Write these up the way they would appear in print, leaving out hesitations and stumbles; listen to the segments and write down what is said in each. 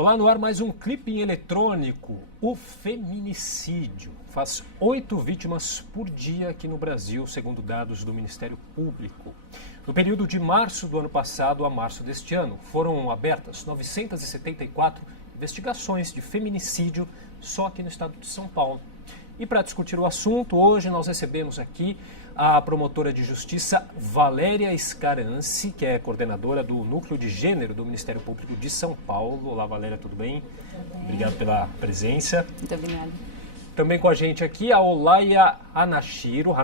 Olá, no ar mais um clipe eletrônico. O feminicídio faz 8 vítimas por dia aqui no Brasil, segundo dados do Ministério Público. No período de março do ano passado a março deste ano, foram abertas 974 investigações de feminicídio só aqui no estado de São Paulo. E para discutir o assunto, hoje nós recebemos aqui a promotora de justiça Valéria Scaranci, que é coordenadora do Núcleo de Gênero do Ministério Público de São Paulo. Olá, Valéria, tudo bem? Tudo bem. Obrigado pela presença. Muito obrigada. Também com a gente aqui a Olaia Hanashiro,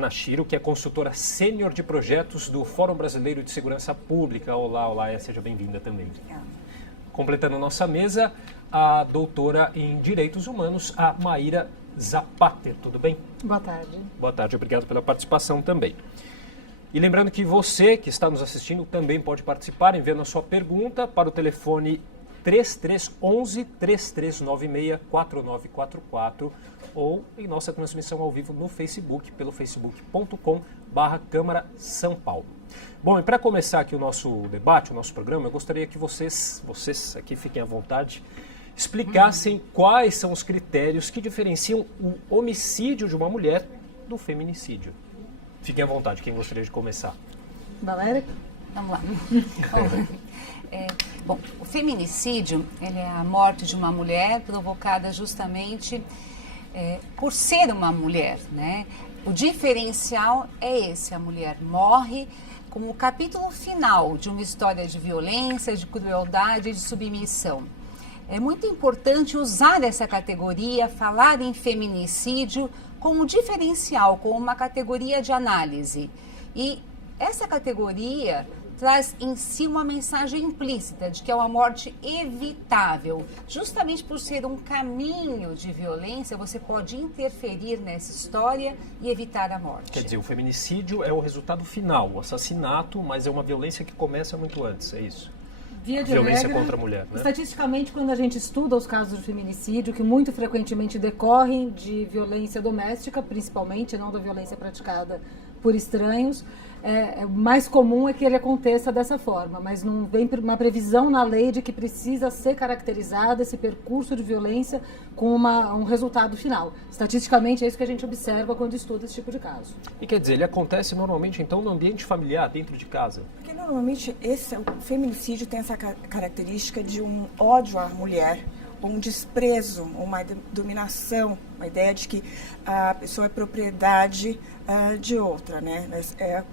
que é consultora sênior de projetos do Fórum Brasileiro de Segurança Pública. Olá, Olaia, seja bem-vinda também. Obrigada. Completando nossa mesa, a doutora em Direitos Humanos, a Maíra Zapater, tudo bem? Boa tarde. Boa tarde, obrigado pela participação também. E lembrando que você que está nos assistindo também pode participar enviando a sua pergunta para o telefone 3311-3396-4944 ou em nossa transmissão ao vivo no Facebook, pelo facebook.com/Câmara São Paulo. Bom, e para começar aqui o nosso debate, o nosso programa, eu gostaria que vocês aqui fiquem à vontade, explicassem quais são os critérios que diferenciam o homicídio de uma mulher do feminicídio. Fiquem à vontade, quem gostaria de começar? Valéria? Vamos lá. Bom, o feminicídio ele é a morte de uma mulher provocada justamente por ser uma mulher, né? O diferencial é esse, a mulher morre como o capítulo final de uma história de violência, de crueldade e de submissão. É muito importante usar essa categoria, falar em feminicídio como diferencial, como uma categoria de análise. E essa categoria traz em si uma mensagem implícita de que é uma morte evitável. Justamente por ser um caminho de violência, você pode interferir nessa história e evitar a morte. Quer dizer, o feminicídio é o resultado final, o assassinato, mas é uma violência que começa muito antes, é isso? Via de Violência regra, contra a mulher, né? Estatisticamente, quando a gente estuda os casos de feminicídio, que muito frequentemente decorrem de violência doméstica, principalmente, não da violência praticada por estranhos, mais comum é que ele aconteça dessa forma, mas não vem uma previsão na lei de que precisa ser caracterizado esse percurso de violência com um resultado final. Estatisticamente, é isso que a gente observa quando estuda esse tipo de caso. E quer dizer, ele acontece normalmente, então, no ambiente familiar, dentro de casa? Porque normalmente o feminicídio tem essa característica de um ódio à mulher, ou um desprezo, uma dominação, uma ideia de que a pessoa é propriedade de outra, né?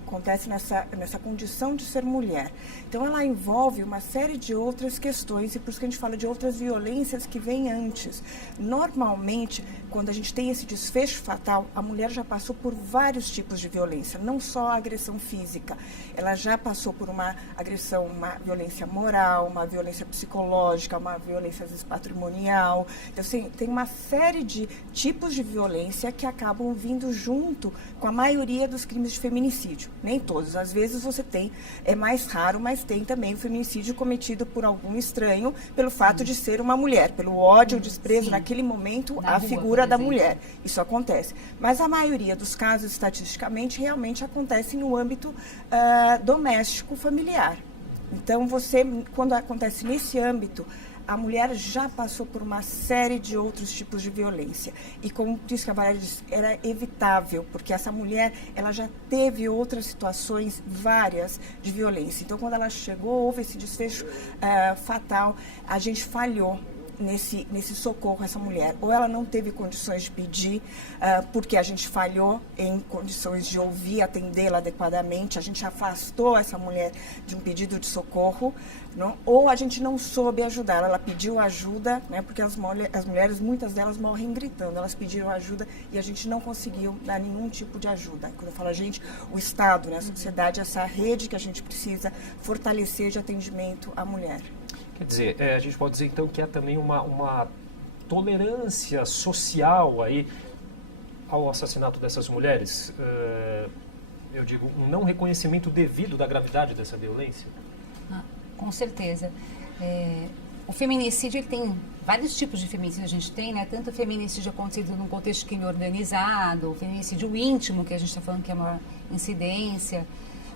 Acontece nessa condição de ser mulher. Então, ela envolve uma série de outras questões, e por isso que a gente fala de outras violências que vêm antes. Normalmente, quando a gente tem esse desfecho fatal, a mulher já passou por vários tipos de violência, não só a agressão física. Ela já passou por uma agressão, uma violência moral, uma violência psicológica, uma violência, às vezes, patrimonial. Então, assim, tem uma série de tipos de violência que acabam vindo junto com a maioria dos crimes de feminicídio. Nem todos. Às vezes você tem, é mais raro, mas tem também o feminicídio cometido por algum estranho pelo fato de ser uma mulher, pelo ódio, o desprezo, naquele momento, à figura da mulher. Isso acontece. Mas a maioria dos casos, estatisticamente, realmente acontecem no âmbito doméstico, familiar. Então, quando acontece nesse âmbito, a mulher já passou por uma série de outros tipos de violência. E como disse a Valéria, era evitável, porque essa mulher ela já teve outras situações, várias, de violência. Então, quando ela chegou, houve esse desfecho fatal, a gente falhou nesse socorro a essa mulher. Ou ela não teve condições de pedir, porque a gente falhou em condições de ouvir, atendê-la adequadamente, a gente afastou essa mulher de um pedido de socorro, não? Ou a gente não soube ajudar, ela pediu ajuda, né? Porque as mulheres, muitas delas morrem gritando, elas pediram ajuda e a gente não conseguiu dar nenhum tipo de ajuda. Quando eu falo a gente, o Estado, né? A sociedade, essa rede que a gente precisa fortalecer de atendimento à mulher. Quer dizer, a gente pode dizer então que há também uma tolerância social aí ao assassinato dessas mulheres? Eu digo, um não reconhecimento devido da gravidade dessa violência? Com certeza. O feminicídio ele tem vários tipos de feminicídio a gente tem, né? Tanto o feminicídio acontecido num contexto de crime organizado, o feminicídio íntimo, que a gente está falando que é a maior incidência.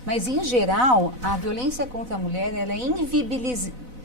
Mas, em geral, a violência contra a mulher ela é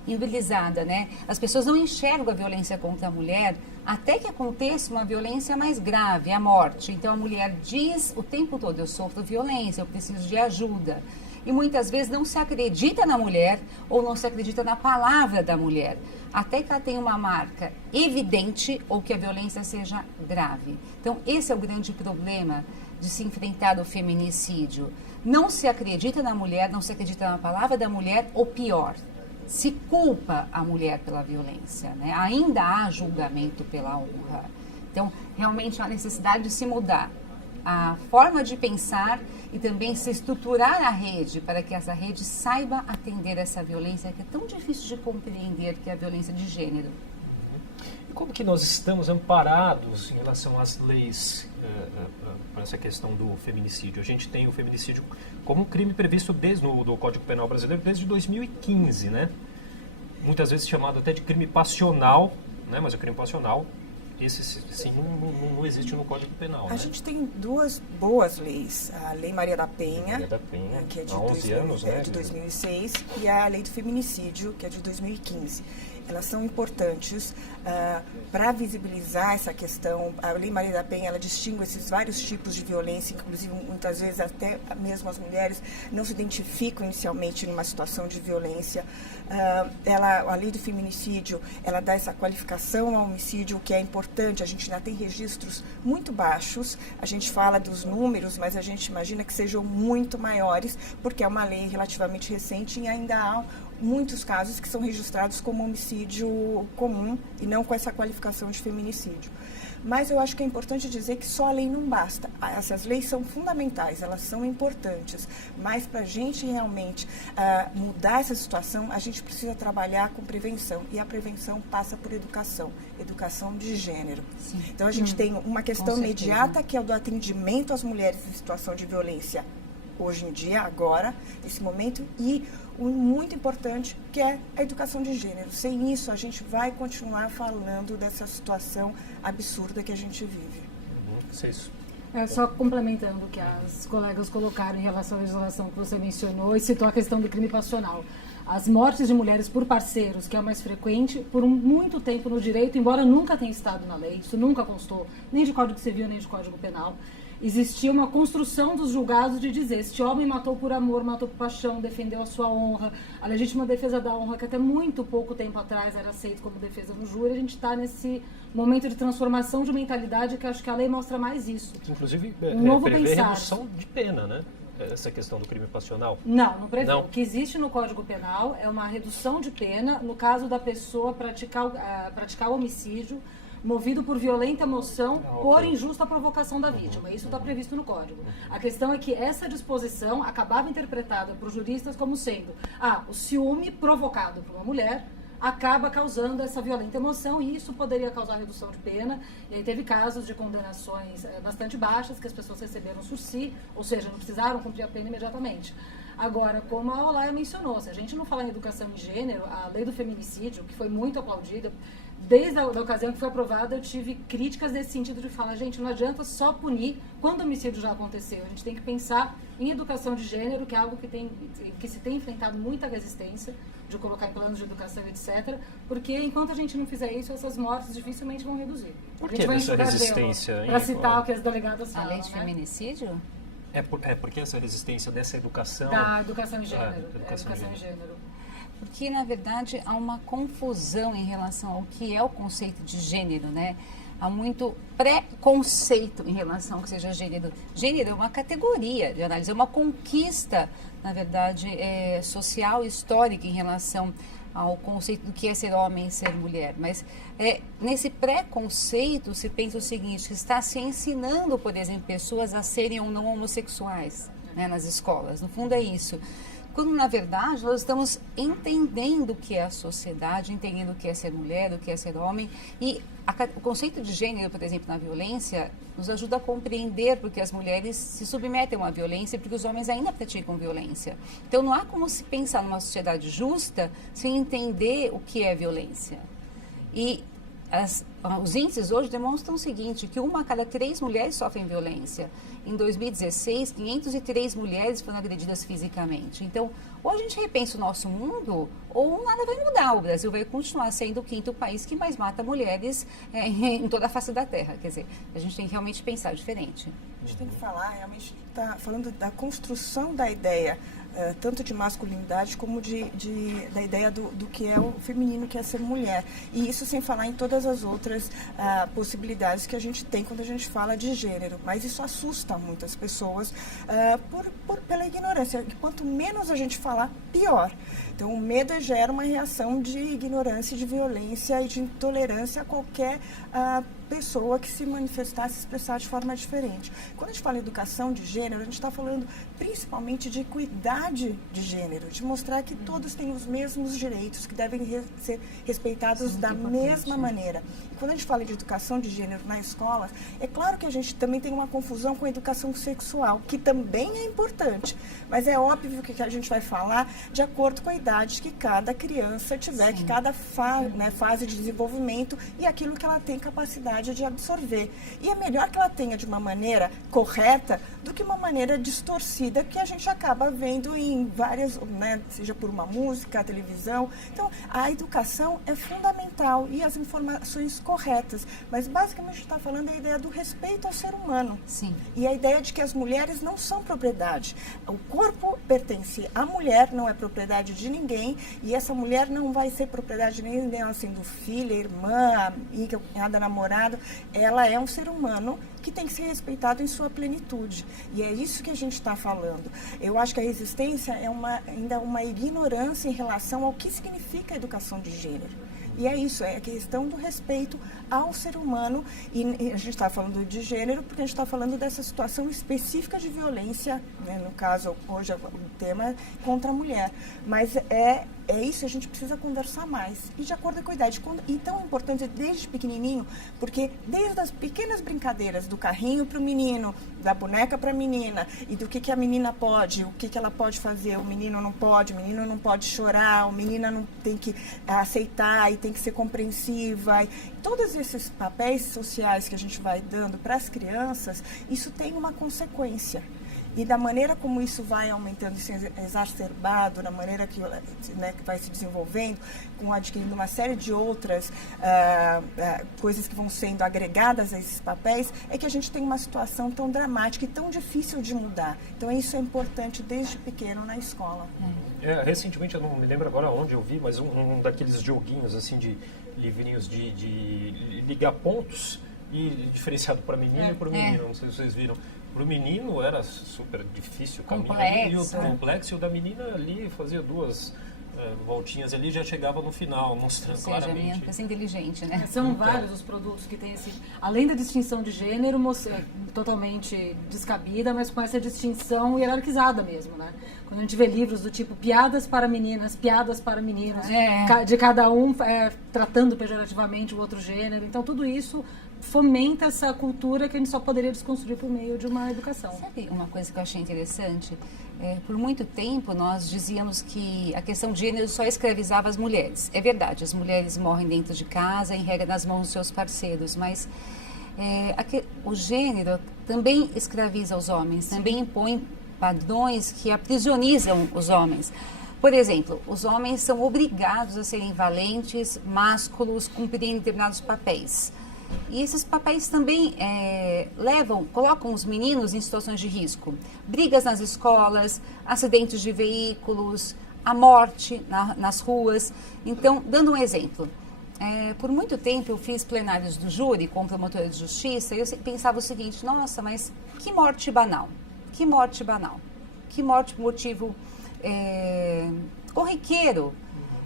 imobilizada, né? As pessoas não enxergam a violência contra a mulher até que aconteça uma violência mais grave, a morte. Então a mulher diz o tempo todo: eu sofro violência, eu preciso de ajuda. E muitas vezes não se acredita na mulher ou não se acredita na palavra da mulher, até que ela tenha uma marca evidente ou que a violência seja grave. Então esse é o grande problema de se enfrentar o feminicídio. Não se acredita na mulher, não se acredita na palavra da mulher, ou pior, se culpa a mulher pela violência, né? Ainda há julgamento pela honra. Então, realmente há necessidade de se mudar a forma de pensar e também se estruturar a rede para que essa rede saiba atender essa violência que é tão difícil de compreender, que é a violência de gênero. E como que nós estamos amparados em relação às leis para essa questão do feminicídio? A gente tem o feminicídio como um crime previsto no Código Penal brasileiro desde 2015, né? Muitas vezes chamado até de crime passional, né? Mas o crime passional, esse sim não existe no Código Penal. A gente tem duas boas leis, a Lei Maria da Penha, que é de, 2006, e a Lei do Feminicídio, que é de 2015. Elas são importantes para visibilizar essa questão. A Lei Maria da Penha, ela distingue esses vários tipos de violência, inclusive muitas vezes até mesmo as mulheres não se identificam inicialmente numa situação de violência. A Lei do Feminicídio, ela dá essa qualificação ao homicídio, que é importante. A gente ainda tem registros muito baixos, a gente fala dos números, mas a gente imagina que sejam muito maiores, porque é uma lei relativamente recente e ainda há muitos casos que são registrados como homicídio comum e não com essa qualificação de feminicídio. Mas eu acho que é importante dizer que só a lei não basta. Essas leis são fundamentais, elas são importantes, mas para a gente realmente mudar essa situação, a gente precisa trabalhar com prevenção, e a prevenção passa por educação de gênero. Sim. Então a gente tem uma questão imediata, que é o do atendimento às mulheres em situação de violência hoje em dia, agora, nesse momento, e o muito importante, que é a educação de gênero. Sem isso, a gente vai continuar falando dessa situação absurda que a gente vive. Só complementando o que as colegas colocaram em relação à legislação que você mencionou, e citou a questão do crime passional. As mortes de mulheres por parceiros, que é o mais frequente, por muito tempo no direito, embora nunca tenha estado na lei, isso nunca constou, nem de Código Civil, nem de Código Penal, existia uma construção dos julgados de dizer: este homem matou por amor, matou por paixão, defendeu a sua honra, a legítima defesa da honra, que até muito pouco tempo atrás era aceito como defesa no júri. A gente está nesse momento de transformação de mentalidade, que acho que a lei mostra mais isso. Inclusive, prevê redução de pena, né? Essa questão do crime passional. Não prevê. O que existe no Código Penal é uma redução de pena no caso da pessoa praticar homicídio movido por violenta emoção, por injusta provocação da vítima. Isso está previsto no Código. A questão é que essa disposição acabava interpretada por juristas como sendo: o ciúme provocado por uma mulher acaba causando essa violenta emoção, e isso poderia causar redução de pena. E aí teve casos de condenações bastante baixas, que as pessoas receberam sursi, ou seja, não precisaram cumprir a pena imediatamente. Agora, como a Olaya mencionou, se a gente não falar em educação em gênero, a lei do feminicídio, que foi muito aplaudida, desde a ocasião que foi aprovada, eu tive críticas nesse sentido de falar: gente, não adianta só punir quando o homicídio já aconteceu. A gente tem que pensar em educação de gênero, que é algo que se tem enfrentado muita resistência, de colocar em planos de educação, etc. Porque enquanto a gente não fizer isso, essas mortes dificilmente vão reduzir. Por que essa resistência? Para citar o que as delegadas falam. A lei de feminicídio? Porque essa resistência dessa educação... Da educação em gênero. Educação em gênero. Porque, na verdade, há uma confusão em relação ao que é o conceito de gênero, né? Há muito preconceito em relação ao que seja gênero. Gênero é uma categoria de análise, é uma conquista, na verdade, social e histórica em relação ao conceito do que é ser homem e ser mulher. Mas nesse preconceito se pensa o seguinte: que está se ensinando, por exemplo, pessoas a serem ou não homossexuais, né, nas escolas. No fundo é isso. Quando, na verdade, nós estamos entendendo o que é a sociedade, entendendo o que é ser mulher, o que é ser homem. E o conceito de gênero, por exemplo, na violência, nos ajuda a compreender porque as mulheres se submetem a uma violência, porque os homens ainda praticam violência. Então, não há como se pensar numa sociedade justa sem entender o que é violência. E os índices hoje demonstram o seguinte, que 1 a cada 3 mulheres sofrem violência. Em 2016, 503 mulheres foram agredidas fisicamente. Então, ou a gente repensa o nosso mundo, ou nada vai mudar. O Brasil vai continuar sendo o 5º país que mais mata mulheres em toda a face da Terra. Quer dizer, a gente tem que realmente pensar diferente. A gente tem que falar, realmente, está falando da construção da ideia, tanto de masculinidade como da ideia do que é o feminino, que é ser mulher. E isso sem falar em todas as outras possibilidades que a gente tem quando a gente fala de gênero. Mas isso assusta muitas pessoas pela ignorância. E quanto menos a gente falar, pior. Então, o medo gera uma reação de ignorância, de violência e de intolerância a qualquer pessoa que se manifestar, se expressar de forma diferente. Quando a gente fala em educação de gênero, a gente está falando principalmente de equidade de gênero, de mostrar que todos têm os mesmos direitos, que devem ser respeitados da mesma maneira. E quando a gente fala de educação de gênero na escola, é claro que a gente também tem uma confusão com a educação sexual, que também é importante, mas é óbvio que a gente vai falar de acordo com a idade que cada criança tiver, que cada fase de desenvolvimento e aquilo que ela tem capacidade de absorver. E é melhor que ela tenha de uma maneira correta do que uma maneira distorcida que a gente acaba vendo em várias, seja por uma música, televisão. Então, a educação é fundamental e as informações corretas. Mas, basicamente, a gente está falando da ideia do respeito ao ser humano. Sim. E a ideia de que as mulheres não são propriedade. O corpo pertence à mulher, não é propriedade de ninguém, e essa mulher não vai ser propriedade nem dela sendo filha, irmã, amiga, cunhada, namorada. Ela é um ser humano que tem que ser respeitado em sua plenitude. E é isso que a gente está falando. Eu acho que a resistência é ainda uma ignorância em relação ao que significa a educação de gênero. E é isso, é a questão do respeito ao ser humano. E a gente está falando de gênero porque a gente está falando dessa situação específica de violência, no caso, hoje o tema é contra a mulher. Mas é isso, a gente precisa conversar mais. E de acordo com a idade. E tão importante desde pequenininho, porque desde as pequenas brincadeiras, do carrinho para o menino, da boneca para a menina, e do que a menina pode, o que ela pode fazer, o menino não pode chorar, o menina não tem que aceitar e tem que ser compreensiva. E todos esses papéis sociais que a gente vai dando para as crianças, isso tem uma consequência. E da maneira como isso vai aumentando, se exacerbado, da maneira que vai se desenvolvendo, adquirindo uma série de outras coisas que vão sendo agregadas a esses papéis, é que a gente tem uma situação tão dramática e tão difícil de mudar. Então, isso é importante desde pequeno na escola. Recentemente, eu não me lembro agora onde eu vi, mas um daqueles joguinhos, assim, de livrinhos de ligar pontos e diferenciado para menino e para o menino, não sei se vocês viram. Para o menino era super difícil caminhar, e o complexo, e o da menina ali fazia 2 voltinhas ali, já chegava no final, mostrando claramente. Ou seja, inteligente, né? São vários os produtos que têm além da distinção de gênero, totalmente descabida, mas com essa distinção hierarquizada mesmo, né? Quando a gente vê livros do tipo piadas para meninas, piadas para meninos, de cada um tratando pejorativamente o outro gênero, então tudo isso fomenta essa cultura que a gente só poderia desconstruir por meio de uma educação. Sabe uma coisa que eu achei interessante? Por muito tempo nós dizíamos que a questão de gênero só escravizava as mulheres. É verdade, as mulheres morrem dentro de casa, em regra nas mãos dos seus parceiros, mas o gênero também escraviza os homens, também impõe padrões que aprisionizam os homens. Por exemplo, os homens são obrigados a serem valentes, másculos, cumprirem determinados papéis. E esses papéis também colocam os meninos em situações de risco. Brigas nas escolas, acidentes de veículos, a morte nas ruas. Então, dando um exemplo, por muito tempo eu fiz plenários do júri com promotora de justiça e eu pensava o seguinte: nossa, mas que morte banal, que morte banal, que morte por motivo corriqueiro.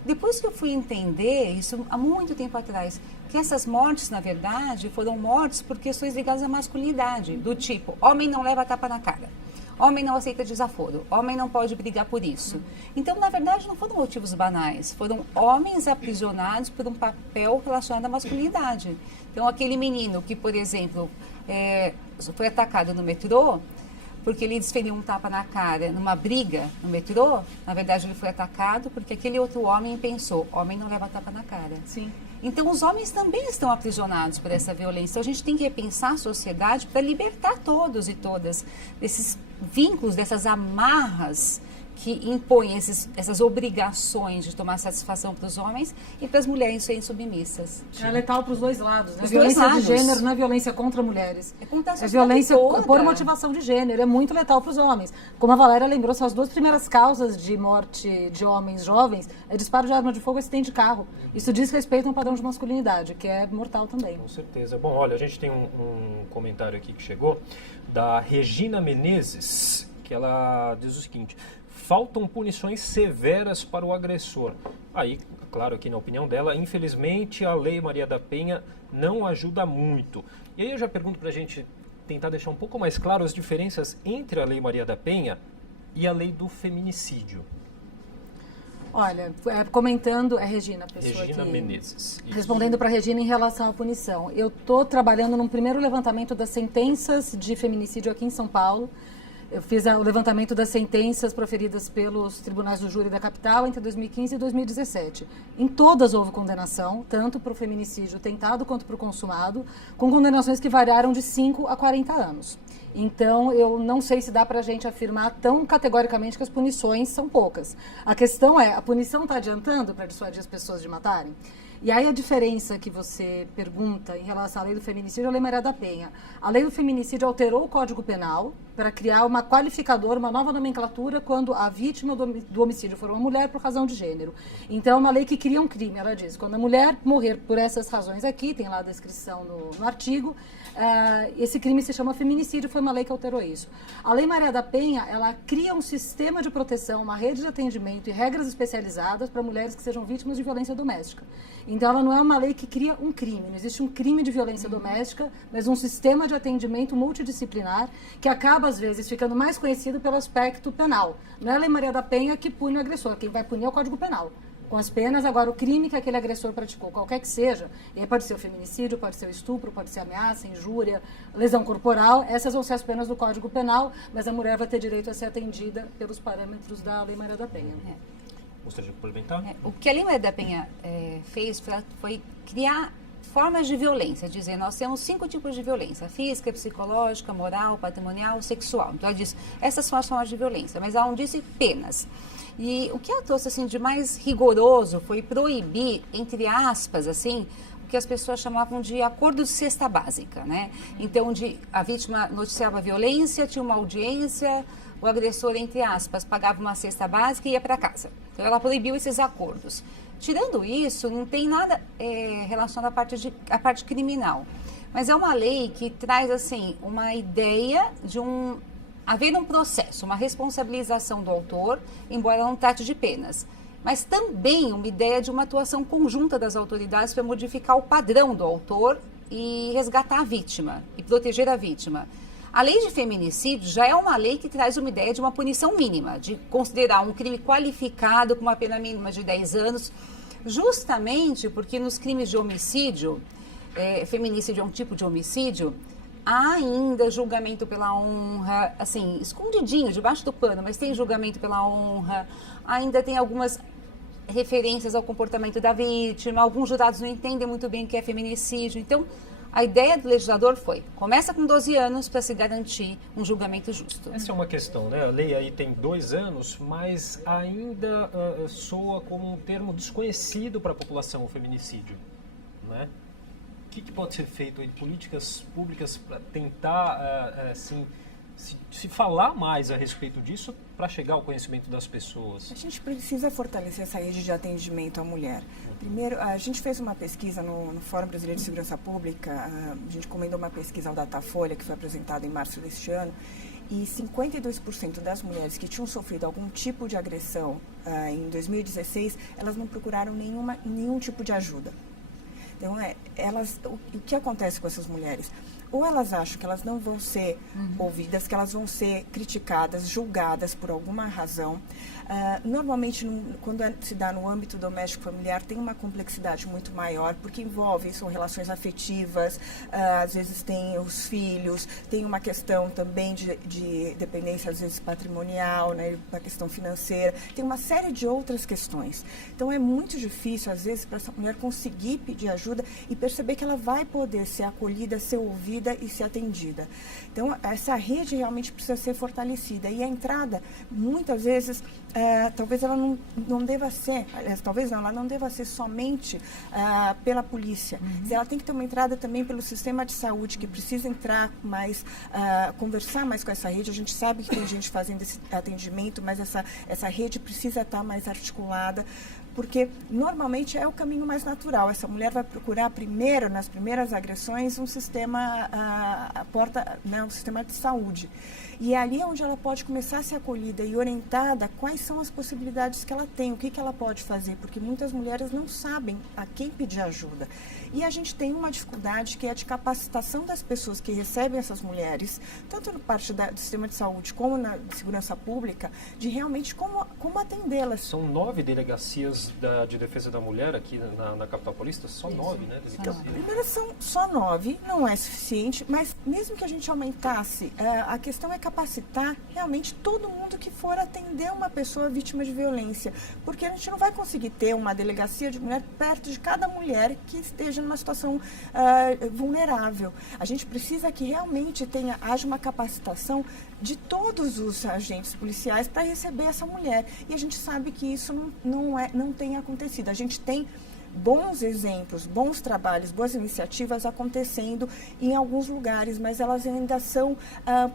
Depois que eu fui entender, isso há muito tempo atrás, que essas mortes, na verdade, foram mortes por questões ligadas à masculinidade, do tipo, homem não leva tapa na cara, homem não aceita desaforo, homem não pode brigar por isso. Então, na verdade, não foram motivos banais, foram homens aprisionados por um papel relacionado à masculinidade. Então, aquele menino que, por exemplo, foi atacado no metrô, porque ele desferiu um tapa na cara numa briga no metrô. Na verdade, ele foi atacado porque aquele outro homem pensou, homem não leva tapa na cara. Sim. Então, os homens também estão aprisionados por essa violência. Então, a gente tem que repensar a sociedade para libertar todos e todas desses vínculos, dessas amarras que impõem essas obrigações de tomar satisfação para os homens e para as mulheres serem submissas. É letal para os dois lados, né? Os Violência dois de lados. gênero não é violência contra mulheres. É contra a É sociedade violência toda. por motivação de gênero. É muito letal para os homens. Como a Valéria lembrou, são as duas primeiras causas de morte de homens jovens é disparo de arma de fogo e acidente de carro. Isso diz respeito a um padrão de masculinidade, que é mortal também. Com certeza. Bom, olha, a gente tem um comentário aqui que chegou da Regina Menezes, que ela diz o seguinte: faltam punições severas para o agressor. Aí, claro que na opinião dela, infelizmente a Lei Maria da Penha não ajuda muito. E aí eu já pergunto para a gente tentar deixar um pouco mais claro as diferenças entre a Lei Maria da Penha e a Lei do Feminicídio. Olha, comentando, Regina, a pessoa Regina que... Menezes. Isso. Respondendo para a Regina em relação à punição. Eu estou trabalhando num primeiro levantamento das sentenças de feminicídio aqui em São Paulo. Eu fiz o levantamento das sentenças proferidas pelos tribunais do júri da capital entre 2015 e 2017. Em todas houve condenação, tanto para o feminicídio tentado quanto para o consumado, com condenações que variaram de 5 a 40 anos. Então, eu não sei se dá para a gente afirmar tão categoricamente que as punições são poucas. A questão é, a punição está adiantando para dissuadir as pessoas de matarem? E aí a diferença que você pergunta em relação à Lei do Feminicídio é a Lei Maria da Penha. A Lei do Feminicídio alterou o Código Penal para criar uma qualificadora, uma nova nomenclatura quando a vítima do homicídio for uma mulher por razão de gênero. Então é uma lei que cria um crime, ela diz, quando a mulher morrer por essas razões aqui, tem lá a descrição no artigo, esse crime se chama feminicídio, foi uma lei que alterou isso. A Lei Maria da Penha, ela cria um sistema de proteção, uma rede de atendimento e regras especializadas para mulheres que sejam vítimas de violência doméstica. Então, ela não é uma lei que cria um crime, não existe um crime de violência doméstica, mas um sistema de atendimento multidisciplinar que acaba, às vezes, ficando mais conhecido pelo aspecto penal. Não é a Lei Maria da Penha que pune o agressor, quem vai punir é o Código Penal. Com as penas, agora, o crime que aquele agressor praticou, qualquer que seja, e aí pode ser o feminicídio, pode ser o estupro, pode ser ameaça, injúria, lesão corporal, essas vão ser as penas do Código Penal, mas a mulher vai ter direito a ser atendida pelos parâmetros da Lei Maria da Penha. Gostaria de complementar? O que a Lei Maria da Penha fez foi criar formas de violência, dizer, nós temos 5 tipos de violência: física, psicológica, moral, patrimonial, sexual. Então, ela diz, essas são as formas de violência, mas ela não disse penas. E o que ela trouxe assim, de mais rigoroso foi proibir, entre aspas, assim, o que as pessoas chamavam de acordo de cesta básica, né? Então, a vítima noticiava a violência, tinha uma audiência, o agressor, entre aspas, pagava uma cesta básica e ia para casa. Então, ela proibiu esses acordos. Tirando isso, não tem nada relacionado à parte criminal. Mas é uma lei que traz, assim, uma ideia de haver um processo, uma responsabilização do autor, embora não trate de penas. Mas também uma ideia de uma atuação conjunta das autoridades para modificar o padrão do autor e resgatar a vítima e proteger a vítima. A lei de feminicídio já é uma lei que traz uma ideia de uma punição mínima, de considerar um crime qualificado com uma pena mínima de 10 anos, justamente porque nos crimes de homicídio, feminicídio é um tipo de homicídio, há ainda julgamento pela honra, assim, escondidinho, debaixo do pano, mas tem julgamento pela honra, ainda tem algumas referências ao comportamento da vítima, alguns jurados não entendem muito bem o que é feminicídio. Então, a ideia do legislador começa com 12 anos para se garantir um julgamento justo. Essa é uma questão, né? A lei aí tem 2 anos, mas ainda soa como um termo desconhecido para a população, o feminicídio, né? O que pode ser feito aí de políticas públicas para tentar, assim, se falar mais a respeito disso para chegar ao conhecimento das pessoas? A gente precisa fortalecer essa rede de atendimento à mulher. Primeiro, a gente fez uma pesquisa no Fórum Brasileiro de Segurança Pública, a gente encomendou uma pesquisa ao Datafolha, que foi apresentada em março deste ano, e 52% das mulheres que tinham sofrido algum tipo de agressão em 2016, elas não procuraram nenhum tipo de ajuda. Então, o que acontece com essas mulheres? ou elas acham que elas não vão ser ouvidas, que elas vão ser criticadas, julgadas por alguma razão. Normalmente, quando se dá no âmbito doméstico familiar, tem uma complexidade muito maior, porque envolve, são relações afetivas, às vezes tem os filhos, tem uma questão também de dependência, às vezes patrimonial, né, a questão financeira, tem uma série de outras questões. Então, é muito difícil, às vezes, para essa mulher conseguir pedir ajuda e perceber que ela vai poder ser acolhida, ser ouvida e ser atendida. Então, essa rede realmente precisa ser fortalecida. E a entrada, muitas vezes, talvez ela não deva ser, talvez não, ela não deva ser somente pela polícia. Ela tem que ter uma entrada também pelo sistema de saúde, que precisa entrar mais, conversar mais com essa rede. A gente sabe que tem gente fazendo esse atendimento, mas essa rede precisa estar mais articulada, porque normalmente é o caminho mais natural. Essa mulher vai procurar primeiro, nas primeiras agressões, um sistema, um sistema de saúde. E é ali onde ela pode começar a ser acolhida e orientada quais são as possibilidades que ela tem, o que ela pode fazer, porque muitas mulheres não sabem a quem pedir ajuda. E a gente tem uma dificuldade que é de capacitação das pessoas que recebem essas mulheres, tanto na parte do sistema de saúde como na segurança pública, de realmente como atendê-las. São 9 delegacias de defesa da mulher aqui na capital paulista? Só 9, né? Delegacias. Primeiro, são só 9, não é suficiente, mas mesmo que a gente aumentasse, a questão é capacitar realmente todo mundo que for atender uma pessoa vítima de violência, porque a gente não vai conseguir ter uma delegacia de mulher perto de cada mulher que esteja numa situação vulnerável. A gente precisa que realmente haja uma capacitação de todos os agentes policiais para receber essa mulher, e a gente sabe que isso não tem acontecido. A gente tem bons exemplos, bons trabalhos, boas iniciativas acontecendo em alguns lugares, mas elas ainda são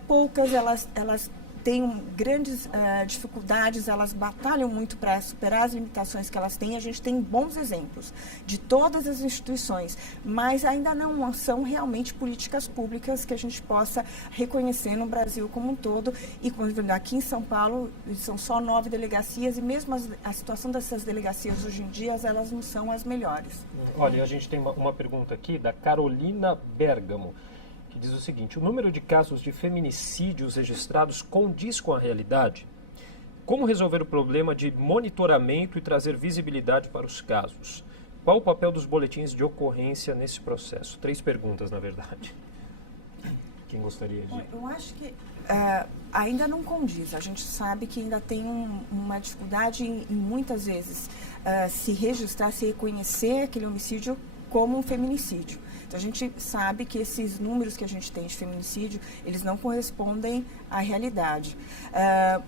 poucas, elas têm grandes dificuldades, elas batalham muito para superar as limitações que elas têm. A gente tem bons exemplos de todas as instituições, mas ainda não são realmente políticas públicas que a gente possa reconhecer no Brasil como um todo. E aqui em São Paulo são só 9 delegacias, e mesmo a situação dessas delegacias hoje em dia, elas não são as melhores. Olha, a gente tem uma pergunta aqui da Carolina Bergamo, que diz o seguinte: o número de casos de feminicídios registrados condiz com a realidade? Como resolver o problema de monitoramento e trazer visibilidade para os casos? Qual o papel dos boletins de ocorrência nesse processo? 3 perguntas, na verdade. Quem gostaria de... Eu acho que ainda não condiz. A gente sabe que ainda tem uma dificuldade em muitas vezes se registrar, se reconhecer aquele homicídio como um feminicídio. Então, a gente sabe que esses números que a gente tem de feminicídio, eles não correspondem à realidade.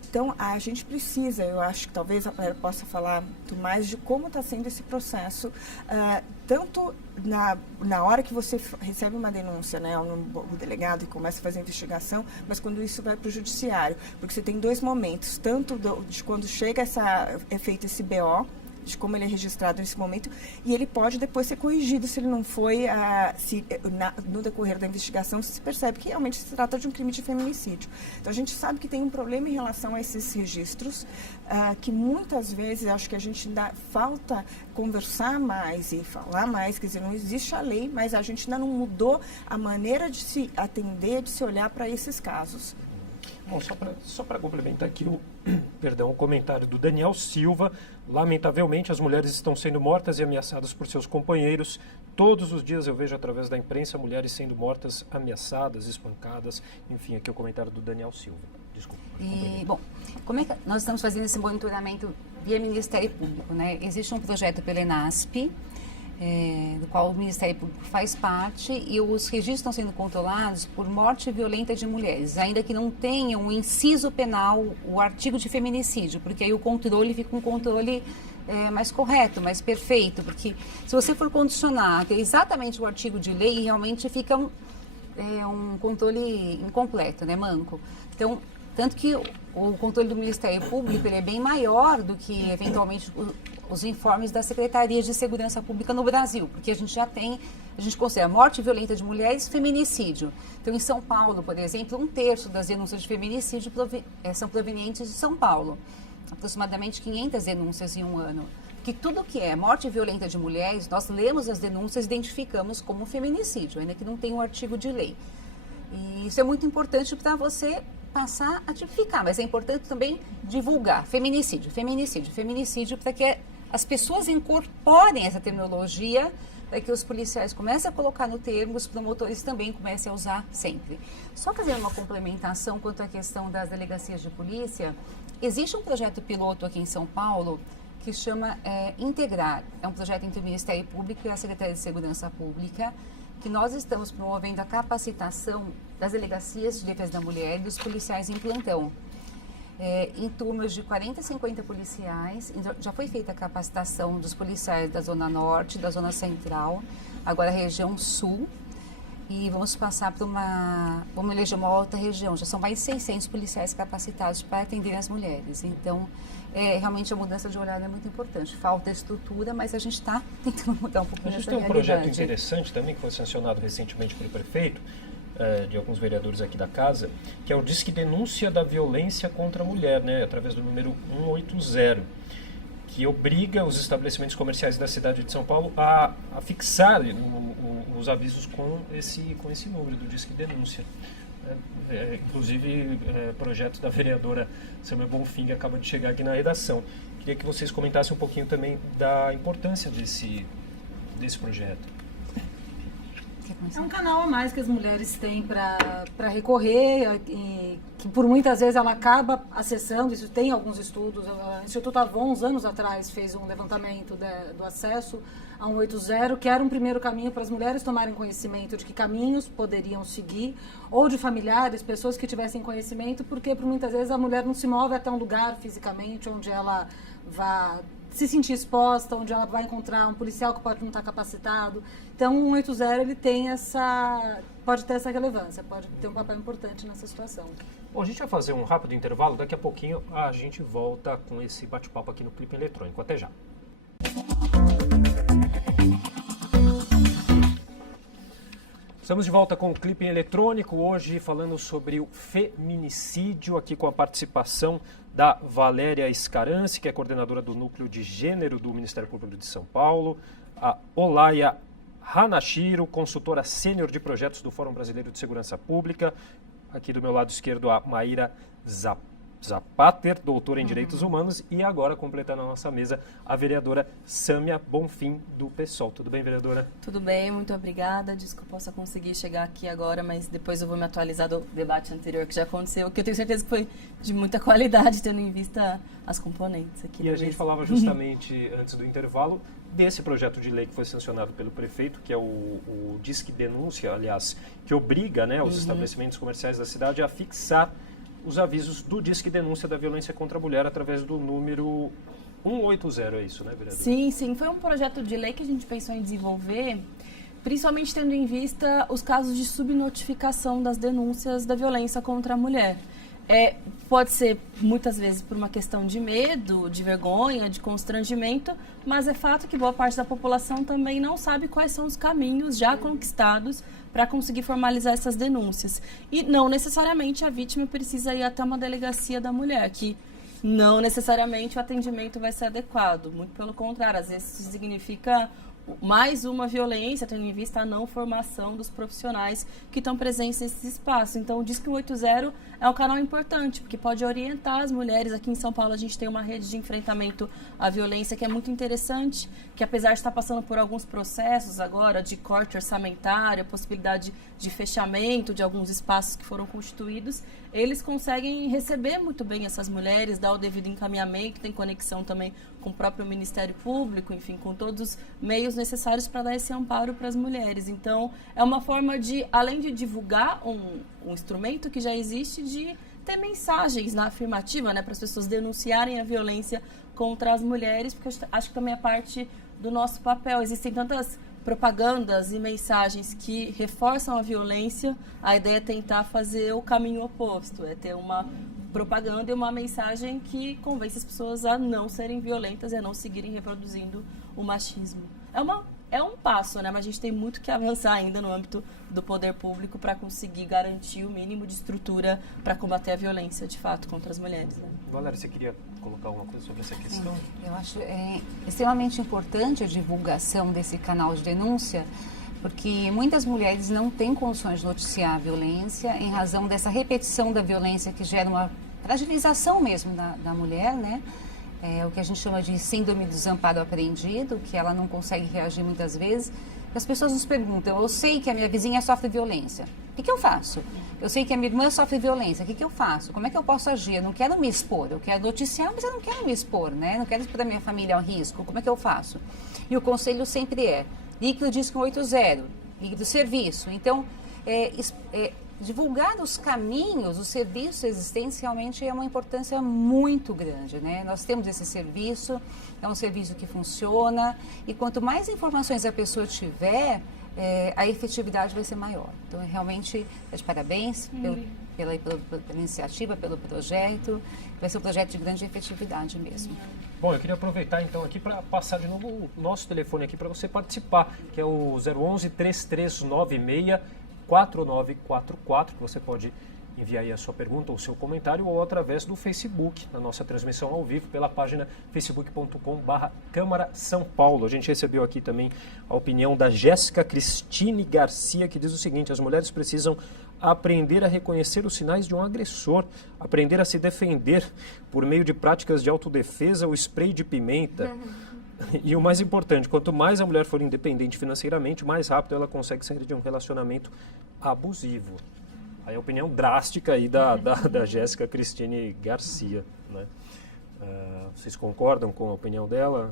Então, a gente precisa, eu acho que talvez eu possa falar muito mais de como está sendo esse processo, tanto na hora que você recebe uma denúncia, né, o delegado começa a fazer a investigação, mas quando isso vai para o judiciário, porque você tem 2 momentos, tanto de quando é feito esse BO, de como ele é registrado nesse momento, e ele pode depois ser corrigido se ele não foi, no decorrer da investigação se percebe que realmente se trata de um crime de feminicídio. Então, a gente sabe que tem um problema em relação a esses registros, que muitas vezes acho que a gente falta conversar mais e falar mais, quer dizer, não existe a lei, mas a gente ainda não mudou a maneira de se atender, de se olhar para esses casos. Bom, só para complementar aqui o comentário do Daniel Silva: lamentavelmente as mulheres estão sendo mortas e ameaçadas por seus companheiros. Todos os dias eu vejo através da imprensa mulheres sendo mortas, ameaçadas, espancadas. Enfim, aqui é o comentário do Daniel Silva. Desculpa. Bom, como é que nós estamos fazendo esse monitoramento via Ministério Público, né? Existe um projeto pela ENASP, do qual o Ministério Público faz parte, e os registros estão sendo controlados por morte violenta de mulheres, ainda que não tenham um inciso penal, o artigo de feminicídio, porque aí o controle fica um controle mais correto, mais perfeito, porque se você for condicionar ter exatamente o artigo de lei, realmente fica um controle incompleto, né, manco. Então, tanto que o controle do Ministério Público ele é bem maior do que, eventualmente, os informes das secretarias de segurança pública no Brasil, porque a gente considera morte violenta de mulheres feminicídio. Então, em São Paulo, por exemplo, 1/3 das denúncias de feminicídio são provenientes de São Paulo. Aproximadamente 500 denúncias em um ano. Que tudo que é morte violenta de mulheres, nós lemos as denúncias e identificamos como feminicídio, ainda que não tenha um artigo de lei. E isso é muito importante para você passar a tipificar, mas é importante também divulgar feminicídio, para que as pessoas incorporem essa terminologia, para que os policiais comecem a colocar no termo, os promotores também comecem a usar sempre. Só fazendo uma complementação quanto à questão das delegacias de polícia, existe um projeto piloto aqui em São Paulo que chama Integrar. É um projeto entre o Ministério Público e a Secretaria de Segurança Pública, que nós estamos promovendo a capacitação das delegacias de defesa da mulher e dos policiais em plantão. Em turmas de 40 a 50 policiais, já foi feita a capacitação dos policiais da Zona Norte, da Zona Central, agora a região Sul, e vamos passar para vamos eleger uma outra região. Já são mais de 600 policiais capacitados para atender as mulheres. Então, realmente a mudança de horário é muito importante. Falta estrutura, mas a gente está tentando mudar um pouquinho essa realidade. A gente tem um projeto interessante também, que foi sancionado recentemente pelo prefeito, de alguns vereadores aqui da casa, que é o Disque Denúncia da Violência contra a Mulher, né, através do número 180, que obriga os estabelecimentos comerciais da cidade de São Paulo a fixar os avisos com esse número do Disque Denúncia. Inclusive, projeto da vereadora Samia Bonfim, que acaba de chegar aqui na redação. Queria que vocês comentassem um pouquinho também da importância desse projeto. É um canal a mais que as mulheres têm para recorrer, e que por muitas vezes ela acaba acessando. Isso tem alguns estudos. O Instituto Avon, uns anos atrás, fez um levantamento do acesso a 180, que era um primeiro caminho para as mulheres tomarem conhecimento de que caminhos poderiam seguir, ou de familiares, pessoas que tivessem conhecimento, porque por muitas vezes a mulher não se move até um lugar fisicamente onde ela vá se sentir exposta, onde ela vai encontrar um policial que pode não estar capacitado. Então, o 180 ele tem pode ter essa relevância, pode ter um papel importante nessa situação. Bom, a gente vai fazer um rápido intervalo, daqui a pouquinho a gente volta com esse bate-papo aqui no Clipe Eletrônico. Até já. Estamos de volta com o Clipe Eletrônico, hoje falando sobre o feminicídio, aqui com a participação da Valéria Scarance, que é coordenadora do Núcleo de Gênero do Ministério Público de São Paulo, a Olaya Hanashiro, consultora sênior de projetos do Fórum Brasileiro de Segurança Pública, aqui do meu lado esquerdo a Maíra Zapater, doutora em Direitos Humanos, e agora, completando a nossa mesa, a vereadora Samia Bonfim, do PSOL. Tudo bem, vereadora? Tudo bem, muito obrigada. Desculpa, possa conseguir chegar aqui agora, mas depois eu vou me atualizar do debate anterior que já aconteceu, que eu tenho certeza que foi de muita qualidade, tendo em vista as componentes aqui. E a gente falava justamente, antes do intervalo, desse projeto de lei que foi sancionado pelo prefeito, que é o Disque Denúncia, aliás, que obriga, né, os estabelecimentos comerciais da cidade a fixar os avisos do Disque Denúncia da Violência contra a Mulher através do número 180, é isso, né, vereador? Sim, sim. Foi um projeto de lei que a gente pensou em desenvolver, principalmente tendo em vista os casos de subnotificação das denúncias da violência contra a mulher. Pode ser, muitas vezes, por uma questão de medo, de vergonha, de constrangimento, mas é fato que boa parte da população também não sabe quais são os caminhos já conquistados para conseguir formalizar essas denúncias. E não necessariamente a vítima precisa ir até uma delegacia da mulher, que não necessariamente o atendimento vai ser adequado. Muito pelo contrário, às vezes isso significa mais uma violência, tendo em vista a não formação dos profissionais que estão presentes nesse espaço. Então, o Disque 180 é um canal importante, porque pode orientar as mulheres. Aqui em São Paulo, a gente tem uma rede de enfrentamento à violência que é muito interessante, que apesar de estar passando por alguns processos agora de corte orçamentário, possibilidade de fechamento de alguns espaços que foram constituídos, eles conseguem receber muito bem essas mulheres, dar o devido encaminhamento, tem conexão também com o próprio Ministério Público, enfim, com todos os meios necessários para dar esse amparo para as mulheres. Então, é uma forma de, além de divulgar um instrumento que já existe, de ter mensagens na afirmativa, né, para as pessoas denunciarem a violência contra as mulheres, porque acho que também é parte do nosso papel. Existem tantas propagandas e mensagens que reforçam a violência. A ideia é tentar fazer o caminho oposto, é ter uma propaganda e uma mensagem que convence as pessoas a não serem violentas e a não seguirem reproduzindo o machismo. É um passo, né? Mas a gente tem muito que avançar ainda no âmbito do poder público para conseguir garantir o mínimo de estrutura para combater a violência, de fato, contra as mulheres, né? Valéria, você queria colocar alguma coisa sobre essa questão? Eu acho extremamente importante a divulgação desse canal de denúncia, porque muitas mulheres não têm condições de noticiar a violência em razão dessa repetição da violência que gera uma fragilização mesmo da mulher, né? O que a gente chama de síndrome do desamparo aprendido, que ela não consegue reagir muitas vezes. As pessoas nos perguntam, eu sei que a minha vizinha sofre violência, o que eu faço? Eu sei que a minha irmã sofre violência, o que eu faço? Como é que eu posso agir? Eu não quero me expor, eu quero noticiar, mas eu não quero me expor, né? Não quero expor a minha família ao risco, como é que eu faço? E o conselho sempre é, ligue o Disque 180, ligue do serviço. Então, divulgar os caminhos, os serviços existentes realmente é uma importância muito grande, né? Nós temos esse serviço, é um serviço que funciona e quanto mais informações a pessoa tiver, a efetividade vai ser maior. Então, realmente, de parabéns pela iniciativa, pelo projeto. Vai ser um projeto de grande efetividade mesmo. Bom, eu queria aproveitar então aqui para passar de novo o nosso telefone aqui para você participar, que é o 011 3396 4944, que você pode enviar aí a sua pergunta ou seu comentário ou através do Facebook, na nossa transmissão ao vivo, pela página facebook.com/Câmara São Paulo. A gente recebeu aqui também a opinião da Jéssica Cristine Garcia, que diz o seguinte: as mulheres precisam aprender a reconhecer os sinais de um agressor, aprender a se defender por meio de práticas de autodefesa ou spray de pimenta. E o mais importante, quanto mais a mulher for independente financeiramente, mais rápido ela consegue sair de um relacionamento abusivo. Aí a opinião drástica aí da Jéssica Cristine Garcia, né? Vocês concordam com a opinião dela?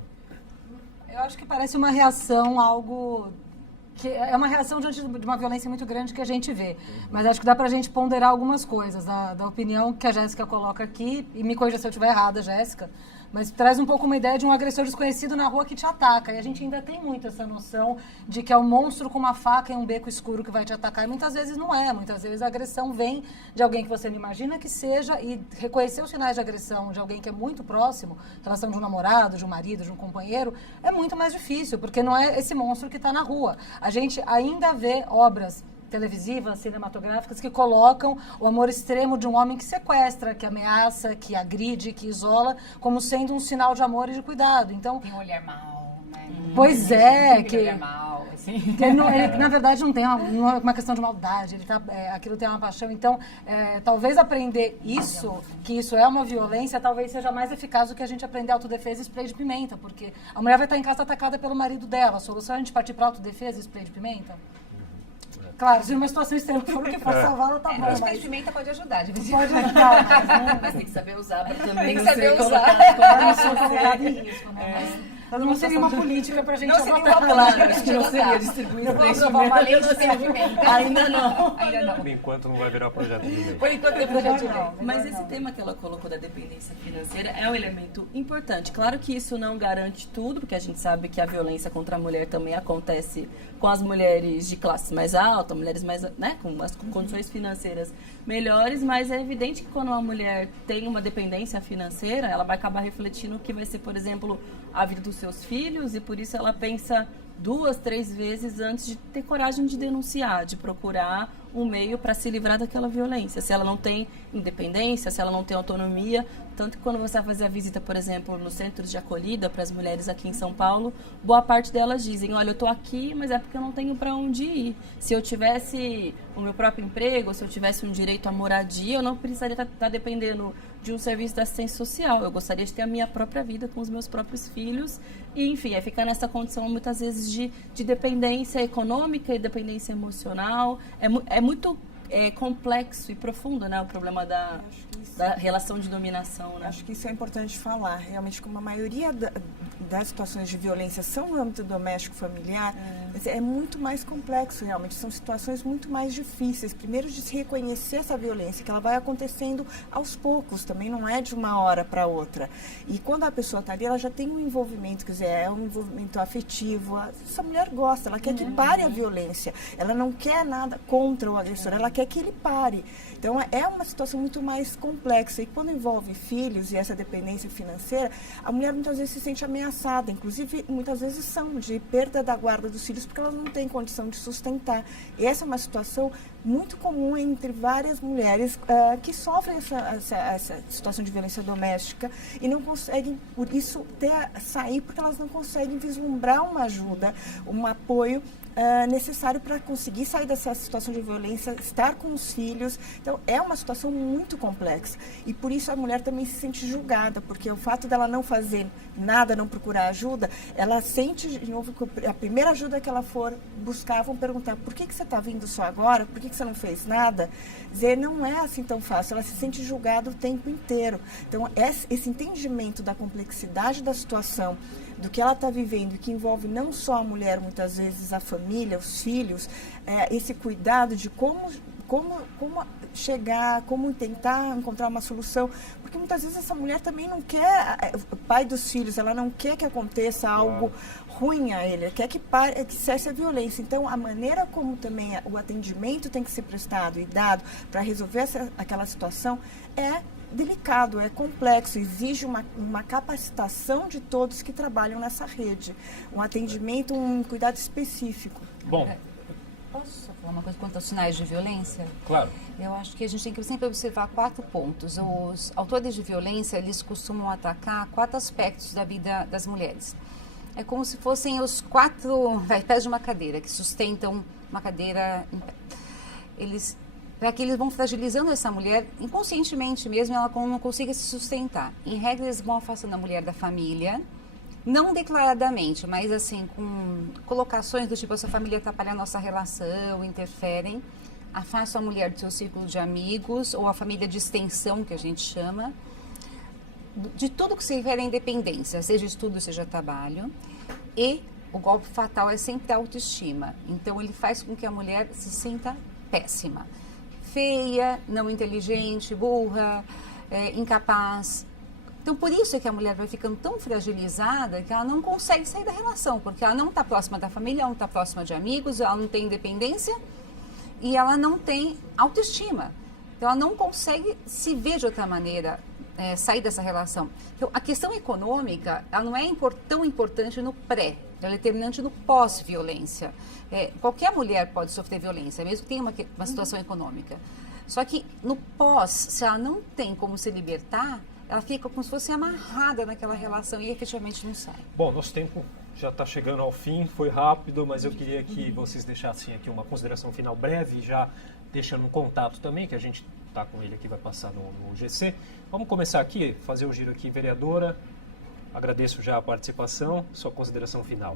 Eu acho que parece uma reação, algo que é uma reação diante de uma violência muito grande que a gente vê. Mas acho que dá pra gente ponderar algumas coisas da opinião que a Jéssica coloca aqui, e me corrija se eu estiver errada, Jéssica, mas traz um pouco uma ideia de um agressor desconhecido na rua que te ataca. E a gente ainda tem muito essa noção de que é um monstro com uma faca e um beco escuro que vai te atacar. E muitas vezes não é. Muitas vezes a agressão vem de alguém que você não imagina que seja, e reconhecer os sinais de agressão de alguém que é muito próximo, relação de um namorado, de um marido, de um companheiro, é muito mais difícil, porque não é esse monstro que está na rua. A gente ainda vê obras televisivas, cinematográficas, que colocam o amor extremo de um homem que sequestra, que ameaça, que agride, que isola, como sendo um sinal de amor e de cuidado. Então, Tem um olhar mau, né? Pois é, que olhar mau, assim. ele, na verdade, não é uma questão de maldade, aquilo tem uma paixão. Então, talvez aprender isso, que isso é uma violência, talvez seja mais eficaz do que a gente aprender autodefesa e spray de pimenta, porque a mulher vai estar em casa atacada pelo marido dela. A solução é a gente partir para autodefesa e spray de pimenta? Claro, se numa situação extrema for o que for salvar, ela tá bom. Mas pimenta pode ajudar, de vez em pode ajudar, mas tem que saber usar para também Tem que saber usar. não ser colocado em risco, né? Mas não seria uma política pra gente Não seria adotar. uma política, acho que não seria distribuir Eu vou aprovar uma lei de pimenta. Ainda não. Ainda não. Por enquanto não vai virar projeto de lei. Por enquanto é projeto de lei. Mas esse tema que ela colocou da dependência financeira é um elemento importante. Claro que isso não garante tudo, porque a gente sabe que a violência contra a mulher também acontece com as mulheres de classe mais alta, mulheres mais, né, com as condições financeiras melhores, mas é evidente que quando uma mulher tem uma dependência financeira, ela vai acabar refletindo o que vai ser, por exemplo, a vida dos seus filhos, e por isso ela pensa 2, 3 vezes antes de ter coragem de denunciar, de procurar um meio para se livrar daquela violência. Se ela não tem independência, se ela não tem autonomia, tanto que quando você vai fazer a visita, por exemplo, nos centros de acolhida para as mulheres aqui em São Paulo, boa parte delas dizem, olha, eu estou aqui, mas é porque eu não tenho para onde ir. Se eu tivesse o meu próprio emprego, se eu tivesse um direito à moradia, eu não precisaria estar dependendo de um serviço de assistência social. Eu gostaria de ter a minha própria vida com os meus próprios filhos e, enfim, é ficar nessa condição muitas vezes de dependência econômica e dependência emocional. É muito complexo e profundo, né, o problema da relação de dominação, né? Acho que isso é importante falar. Realmente, como a maioria das situações de violência são no âmbito doméstico familiar, é muito mais complexo, realmente. São situações muito mais difíceis. Primeiro, de se reconhecer essa violência, que ela vai acontecendo aos poucos, também não é de uma hora para outra. E quando a pessoa está ali, ela já tem um envolvimento, quer dizer, é um envolvimento afetivo. Essa mulher gosta, ela quer que pare a violência. Ela não quer nada contra o agressor, ela quer que ele pare. Então, é uma situação muito mais complexa. E quando envolve filhos e essa dependência financeira, a mulher muitas vezes se sente ameaçada. Inclusive, muitas vezes são de perda da guarda dos filhos, porque elas não têm condição de sustentar. E essa é uma situação muito comum entre várias mulheres que sofrem essa situação de violência doméstica e não conseguem, por isso, sair, porque elas não conseguem vislumbrar uma ajuda, um apoio necessário para conseguir sair dessa situação de violência, estar com os filhos. Então, é uma situação muito complexa. E por isso a mulher também se sente julgada, porque o fato dela não fazer nada, não procurar ajuda, ela sente, de novo, que a primeira ajuda que ela for buscar, vão perguntar: por que você está vindo só agora? Por que você não fez nada? Dizer, não é assim tão fácil, ela se sente julgada o tempo inteiro. Então, esse entendimento da complexidade da situação, do que ela está vivendo, que envolve não só a mulher, muitas vezes a família, os filhos, esse cuidado de como chegar, como tentar encontrar uma solução, porque muitas vezes essa mulher também não quer, o pai dos filhos, ela não quer que aconteça algo ruim a ele, quer que cesse a violência. Então, a maneira como também o atendimento tem que ser prestado e dado para resolver aquela situação é delicado, é complexo, exige uma capacitação de todos que trabalham nessa rede, um atendimento, um cuidado específico. Bom, posso falar uma coisa quanto aos sinais de violência? claro. Eu acho que a gente tem que sempre observar 4 pontos. Os autores de violência, eles costumam atacar 4 aspectos da vida das mulheres. É como se fossem os 4 pés de uma cadeira, que sustentam uma cadeira em pé. Para que eles vão fragilizando essa mulher, inconscientemente mesmo, ela não consiga se sustentar. Em regra, eles vão afastando a mulher da família, não declaradamente, mas assim, com colocações do tipo: essa família atrapalha a nossa relação, interferem, afastam a mulher do seu círculo de amigos, ou a família de extensão, que a gente chama, de tudo que se refere à independência, seja estudo, seja trabalho. E o golpe fatal é sempre a autoestima. Então, ele faz com que a mulher se sinta péssima. Feia, não inteligente, burra, incapaz. Então, por isso é que a mulher vai ficando tão fragilizada que ela não consegue sair da relação, porque ela não está próxima da família, ela não está próxima de amigos, ela não tem independência e ela não tem autoestima. Então, ela não consegue se ver de outra maneira, sair dessa relação. Então, a questão econômica, ela não é tão importante no pré, ela é determinante no pós-violência. Qualquer mulher pode sofrer violência, mesmo que tenha uma situação econômica. Só que no pós, se ela não tem como se libertar, ela fica como se fosse amarrada naquela relação e efetivamente não sai. Bom, nosso tempo já está chegando ao fim, foi rápido, mas eu queria que vocês deixassem aqui uma consideração final breve, já deixando um contato também, que a gente está com ele aqui, vai passar no GC. Vamos começar aqui, fazer o giro aqui, vereadora. Agradeço já a participação, sua consideração final.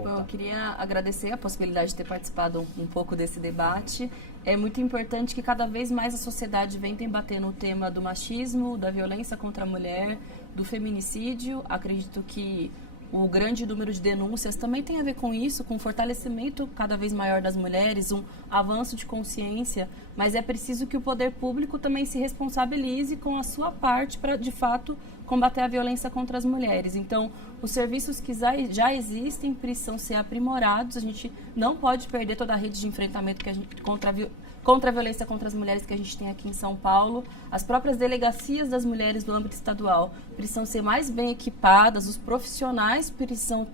Eu queria agradecer a possibilidade de ter participado um pouco desse debate. É muito importante que cada vez mais a sociedade venha debater no tema do machismo, da violência contra a mulher, do feminicídio. Acredito que o grande número de denúncias também tem a ver com isso, com um fortalecimento cada vez maior das mulheres, um avanço de consciência, mas é preciso que o poder público também se responsabilize com a sua parte para, de fato, combater a violência contra as mulheres. Então, os serviços que já existem precisam ser aprimorados, a gente não pode perder toda a rede de enfrentamento que a gente, contra a violência contra as mulheres que a gente tem aqui em São Paulo. As próprias delegacias das mulheres do âmbito estadual precisam ser mais bem equipadas, os profissionais precisam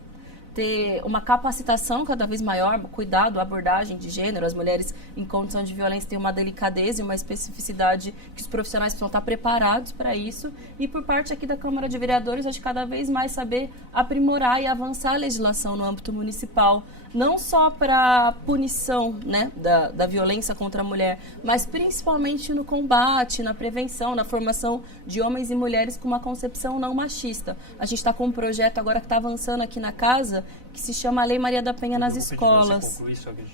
ter uma capacitação cada vez maior, cuidado, abordagem de gênero. As mulheres em condição de violência têm uma delicadeza e uma especificidade que os profissionais precisam estar preparados para isso. E por parte aqui da Câmara de Vereadores, a gente cada vez mais saber aprimorar e avançar a legislação no âmbito municipal, não só para punição, né, da violência contra a mulher, mas principalmente no combate, na prevenção, na formação de homens e mulheres com uma concepção não machista. A gente está com um projeto agora que está avançando aqui na casa, que se chama a Lei Maria da Penha nas escolas.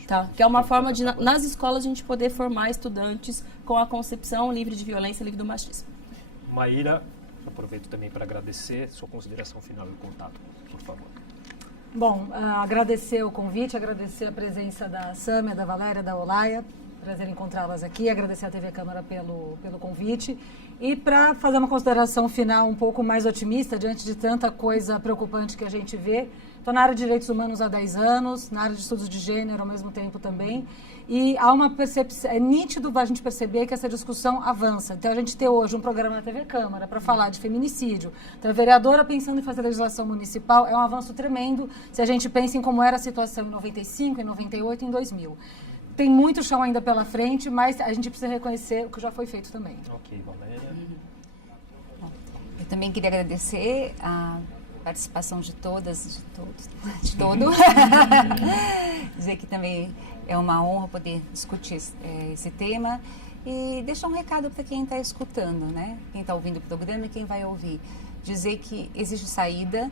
Tá, que é uma forma de, nas escolas, a gente poder formar estudantes com a concepção livre de violência, livre do machismo. Maíra, aproveito também para agradecer sua consideração final e o contato, por favor. Bom, agradecer o convite, agradecer a presença da Sâmia, da Valéria, da Olaia, prazer encontrá-las aqui, agradecer à TV Câmara pelo convite e para fazer uma consideração final um pouco mais otimista diante de tanta coisa preocupante que a gente vê. Estou na área de direitos humanos há 10 anos, na área de estudos de gênero ao mesmo tempo também, e há uma percepção, é nítido a gente perceber que essa discussão avança. Então, a gente tem hoje um programa na TV Câmara para falar de feminicídio. Então, a vereadora pensando em fazer legislação municipal é um avanço tremendo se a gente pensa em como era a situação em 95, em 98, em 2000. tem muito chão ainda pela frente, mas a gente precisa reconhecer o que já foi feito também. Ok, Valéria. Eu também queria agradecer a participação de todas, de todo. Dizer que também é uma honra poder discutir esse tema e deixar um recado para quem está escutando, né? Quem está ouvindo o programa e quem vai ouvir. Dizer que existe saída,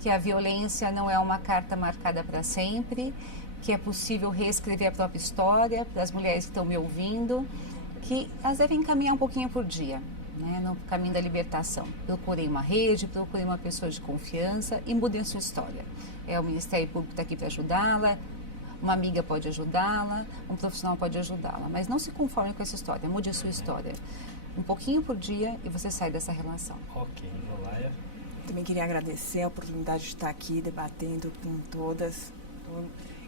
que a violência não é uma carta marcada para sempre, que é possível reescrever a própria história para as mulheres que estão me ouvindo, que elas devem caminhar um pouquinho por dia, né, no caminho da libertação. Procurem uma rede, procurem uma pessoa de confiança e mudem a sua história. O Ministério Público está aqui para ajudá-la, uma amiga pode ajudá-la, um profissional pode ajudá-la, mas não se conforme com essa história, mude a sua história. Um pouquinho por dia e você sai dessa relação. Ok, Valéria. Também queria agradecer a oportunidade de estar aqui debatendo com todas.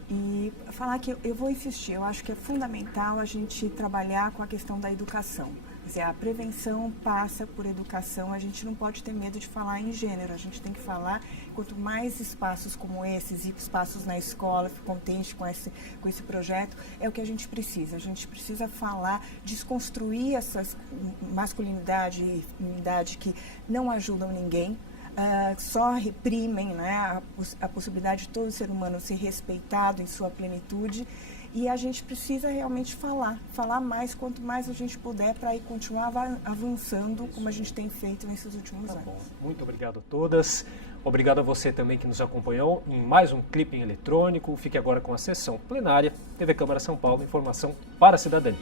E falar que eu vou insistir, eu acho que é fundamental a gente trabalhar com a questão da educação. Quer dizer, a prevenção passa por educação, a gente não pode ter medo de falar em gênero, a gente tem que falar, quanto mais espaços como esses, e espaços na escola, fico contente com esse projeto, é o que a gente precisa falar, desconstruir essas masculinidade e feminidade que não ajudam ninguém, só reprimem, né, a possibilidade de todo ser humano ser respeitado em sua plenitude. E a gente precisa realmente falar mais, quanto mais a gente puder, para ir continuar avançando como a gente tem feito nesses últimos anos. Bom, muito obrigado a todas. Obrigado a você também que nos acompanhou em mais um Clipping Eletrônico. Fique agora com a sessão plenária. TV Câmara São Paulo, informação para a cidadania.